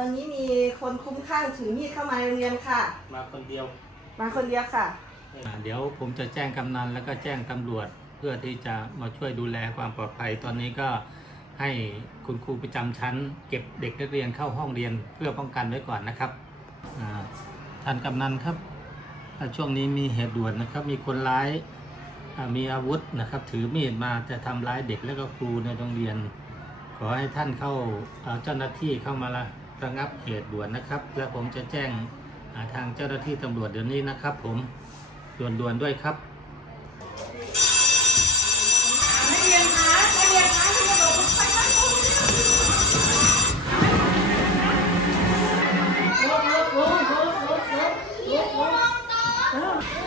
อนนี้มีคนคุ้มข้างถือมีดเข้ามาในโรงเรียนค่ะ มาคนเดียว มาคนเดียวค่ะ อ่าเดี๋ยวผมจะแจ้งกำนันแล้วก็แจ้งตำรวจเพื่อที่จะมาช่วยดูแลความปลอดภัยตอนนี้ก็ให้คุณครูประจำชั้น เก็บเด็กนักเรียนเข้าห้องเรียนเพื่อป้องกันไว้ก่อนนะครับอ่าท่านกำนันครับอ่าช่วงนี้มีเหตุด่วนนะครับ มีคนร้ายอ่ามีอาวุธนะครับ ถือมีดมาจะทำร้ายเด็กและก็ครูในโรงเรียน ขอให้ท่านเข้าเอาเจ้าหน้าที่เข้ามาละ ระงับเหตุด่วนนะครับ และผมจะแจ้งทางเจ้าหน้าที่ตำรวจเดี๋ยวนี้นะครับ ผมด่วนๆด้วยครับนักเรียคะนักเรียนคะที่กลงลงลง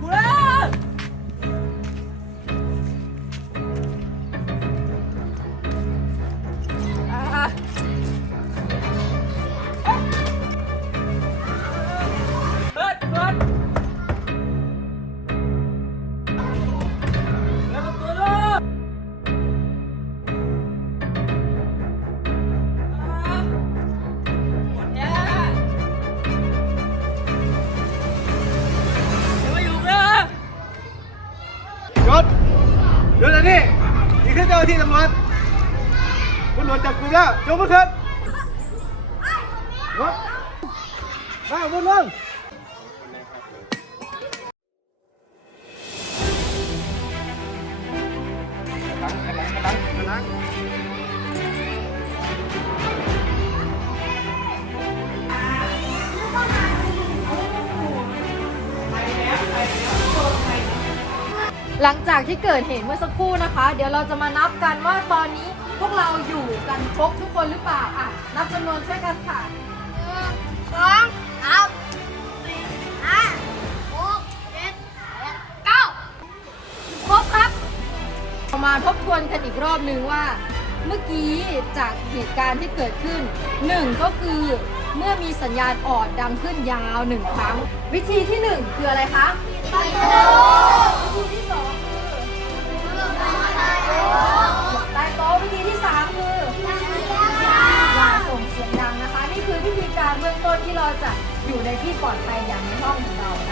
뭐야? ดอันนี้นี่คือเจ้าหน้าที่ตำรวจคุณตำรวจจับกลุ่มแล้วยกมือขึ้นหยุดมาบนลงกำลังกำลังกำลังกำลัง หลังจากที่เกิดเหตุเมื่อสักครู่นะคะ เดี๋ยวเราจะมานับกันว่าตอนนี้พวกเราอยู่กันครบทุกคนหรือเปล่าอะนับจำนวนช่วยกันค่ะสองสามสี่ห้าหกเจ็ดแปดเก้าครบครับเรามาทบทวนกันอีกรอบนึงว่า เมื่อกี้จากเหตุการณ์ที่เกิดขึ้นหนึ่งก็คือเมื่อมีสัญญาณออดดังขึ้นยาวหนึ่งครั้ง วิธีที่หนึ่งคืออะไรคะ วิธีที่สองคือใต้โต๊ะวิธีที่สามคืออย่าส่งเสียงดังนะคะ นี่คือวิธีการเบื้องต้นที่เราจะอยู่ในที่ปลอดภัยอย่างในห้องของเรานะคะ